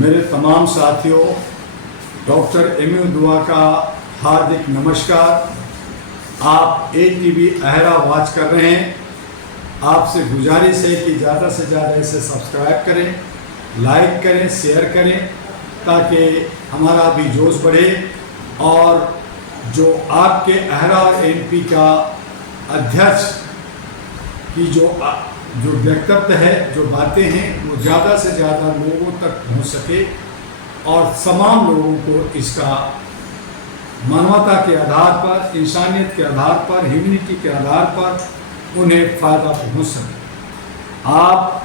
मेरे तमाम साथियों, डॉक्टर एमयू दुआ का हार्दिक नमस्कार। आप ATV अहरा वॉच कर रहे हैं। आपसे गुजारिश है कि ज़्यादा से ज़्यादा इसे सब्सक्राइब करें, लाइक करें, शेयर करें, ताकि हमारा भी जोश बढ़े और जो आपके अहरा और MP का अध्यक्ष की जो वक्तव्य है, जो बातें हैं, वो ज़्यादा से ज़्यादा लोगों तक पहुंच सके और तमाम लोगों को इसका मानवता के आधार पर, इंसानियत के आधार पर, ह्यूमैनिटी के आधार पर उन्हें फ़ायदा पहुंच सके। आप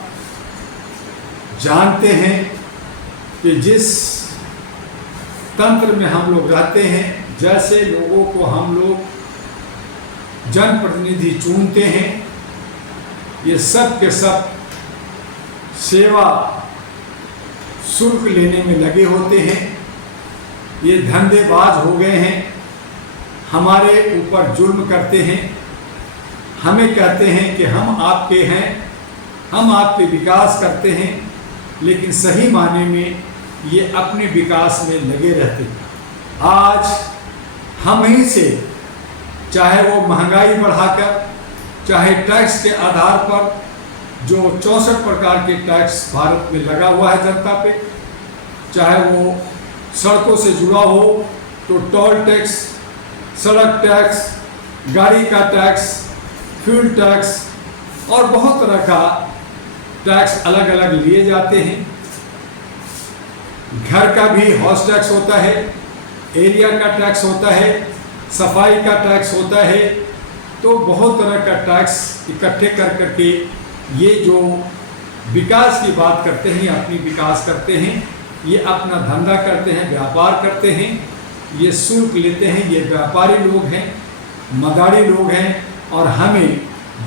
जानते हैं कि जिस तंत्र में हम लोग रहते हैं, जैसे लोगों को हम लोग जनप्रतिनिधि चुनते हैं, ये सब के सब सेवा शुल्क लेने में लगे होते हैं। ये धंधेबाज हो गए हैं, हमारे ऊपर जुल्म करते हैं, हमें कहते हैं कि हम आपके हैं, हम आपके विकास करते हैं, लेकिन सही मायने में ये अपने विकास में लगे रहते हैं। आज हम ही से, चाहे वो महंगाई बढ़ाकर, चाहे टैक्स के आधार पर जो 64 प्रकार के टैक्स भारत में लगा हुआ है जनता पे, चाहे वो सड़कों से जुड़ा हो तो टोल टैक्स, सड़क टैक्स, गाड़ी का टैक्स, फ्यूल टैक्स और बहुत तरह का टैक्स अलग अलग लिए जाते हैं। घर का भी हाउस टैक्स होता है, एरिया का टैक्स होता है, सफाई का टैक्स होता है। तो बहुत तरह का टैक्स इकट्ठे कर करके ये जो विकास की बात करते हैं, अपनी विकास करते हैं, ये अपना धंधा करते हैं, व्यापार करते हैं, ये शुल्क लेते हैं। ये व्यापारी लोग हैं, मदारी लोग हैं और हमें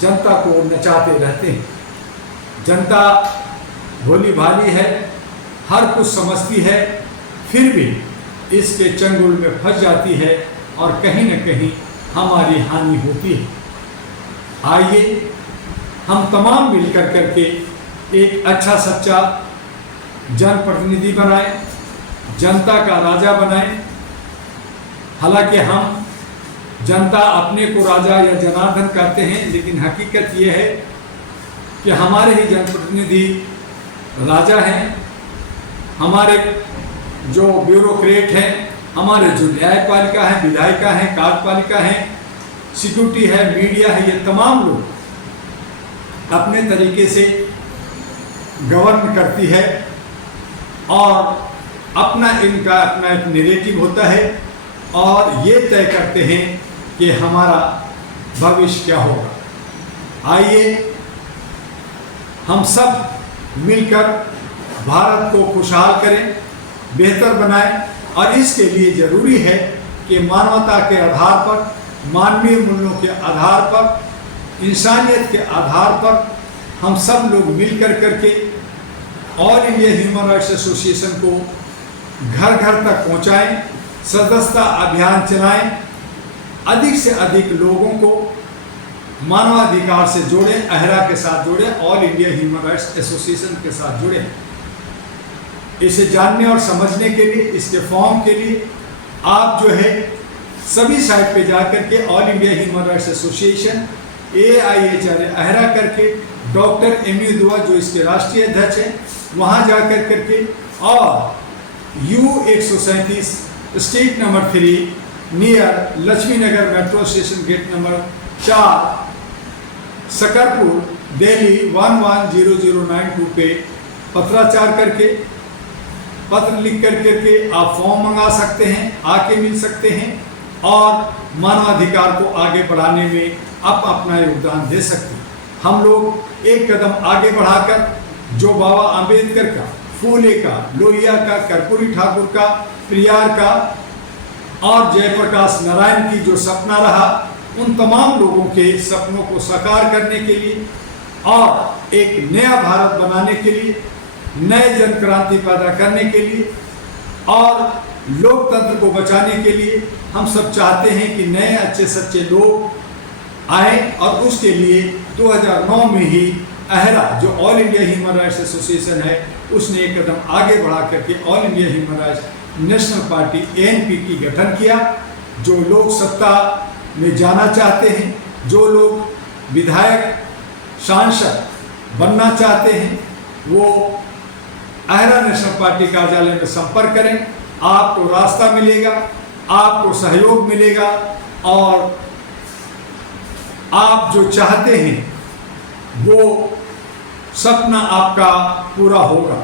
जनता को नचाते रहते हैं। जनता भोली भाली है, हर कुछ समझती है, फिर भी इसके चंगुल में फंस जाती है और कहीं न कहीं हमारी हानि होती है। आइए हम तमाम मिलकर करके एक अच्छा सच्चा जनप्रतिनिधि बनाएं, जनता का राजा बनाएं। हालांकि हम जनता अपने को राजा या जनार्दन कहते हैं, लेकिन हकीकत ये है कि हमारे ही जनप्रतिनिधि राजा हैं। हमारे जो ब्यूरोक्रेट हैं, हमारे जो न्यायपालिका है, विधायिका है, कार्यपालिका है, सिक्योरिटी है, मीडिया है, ये तमाम लोग अपने तरीके से गवर्न करती है और इनका अपना एक नैरेटिव होता है और ये तय करते हैं कि हमारा भविष्य क्या होगा। आइए हम सब मिलकर भारत को खुशहाल करें, बेहतर बनाएं और इसके लिए ज़रूरी है कि मानवता के आधार पर, मानवीय मूल्यों के आधार पर, इंसानियत के आधार पर हम सब लोग मिलकर करके all India human rights association को घर घर तक पहुंचाएं, सदस्यता अभियान चलाएं, अधिक से अधिक लोगों को मानवाधिकार से जोड़ें, अहरा के साथ जोड़ें, all India human rights association के साथ जुड़ें। इसे जानने और समझने के लिए, इसके फॉर्म के लिए आप जो है सभी साइट पे जाकर के all India human rights association AIHR अहरा करके डॉक्टर एमयू दुआ जो इसके राष्ट्रीय अध्यक्ष हैं, वहाँ जाकर करके और U137 street number 3 near Lakshmi Nagar metro station gate number 4 Shakarpur Delhi 110092 पे पत्राचार करके, पत्र लिख कर के आप फॉर्म मंगा सकते हैं, आके मिल सकते हैं और मानवाधिकार को आगे बढ़ाने में आप अपना योगदान दे सकते हैं। हम लोग एक कदम आगे बढ़ाकर जो बाबा आम्बेडकर का, फूले का, लोहिया का, कर्पूरी ठाकुर का, प्रियार का और जयप्रकाश नारायण की जो सपना रहा, उन तमाम लोगों के सपनों को साकार करने के लिए और एक नया भारत बनाने के लिए, नए जन क्रांति पैदा करने के लिए और लोकतंत्र को बचाने के लिए हम सब चाहते हैं कि नए अच्छे सच्चे लोग आए और उसके लिए 2009 में ही अहरा जो all India human rights association है उसने एक कदम आगे बढ़ा करके all India human rights national party ANP की गठन किया। जो लोग सत्ता में जाना चाहते हैं, जो लोग विधायक सांसद बनना चाहते हैं, वो अहरा नेशनल पार्टी कार्यालय में संपर्क करें। आपको रास्ता मिलेगा, आपको सहयोग मिलेगा और आप जो चाहते हैं वो सपना आपका पूरा होगा।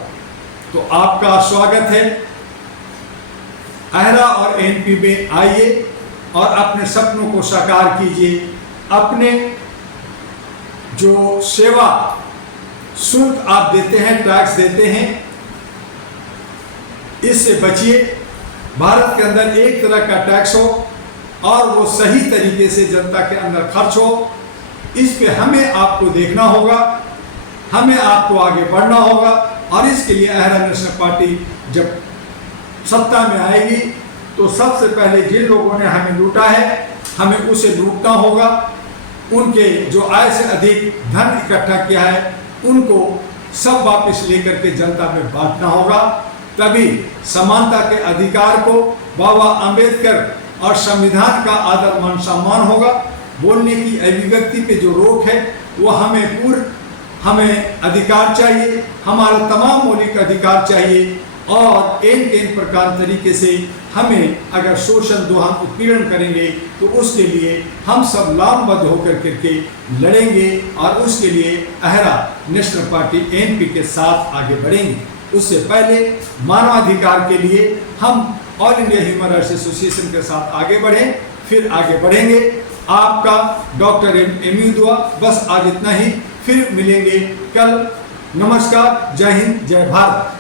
तो आपका स्वागत है। अहरा और ANP में आइए और अपने सपनों को साकार कीजिए। अपने जो सेवा शुल्क आप देते हैं, टैक्स देते हैं, इससे बचिए। भारत के अंदर एक तरह का टैक्स हो और वो सही तरीके से जनता के अंदर खर्च हो, इस पे हमें आपको देखना होगा, हमें आपको आगे बढ़ना होगा। और इसके लिए अहरा नेशनल पार्टी जब सत्ता में आएगी तो सबसे पहले जिन लोगों ने हमें लूटा है, हमें उसे लूटना होगा। उनके जो आय से अधिक धन इकट्ठा किया है उनको सब वापस लेकर के जनता में बांटना होगा। तभी समानता के अधिकार को, बाबा अंबेडकर और संविधान का आदर मान सम्मान होगा। बोलने की अभिव्यक्ति पे जो रोक है वो हमें अधिकार चाहिए, हमारा तमाम मौलिक अधिकार चाहिए। और इन प्रकार तरीके से हमें अगर शोषण दोहन उत्पीड़न करेंगे तो उसके लिए हम सब लामबद्ध होकर करके लड़ेंगे और उसके लिए अहरा नेशनल पार्टी ANP के साथ आगे बढ़ेंगे। उससे पहले मानवाधिकार के लिए हम all India human rights association के साथ आगे बढ़ें, फिर आगे बढ़ेंगे। आपका डॉक्टर MU दुआ। बस आज इतना ही, फिर मिलेंगे कल। नमस्कार, जय हिंद, जय भारत।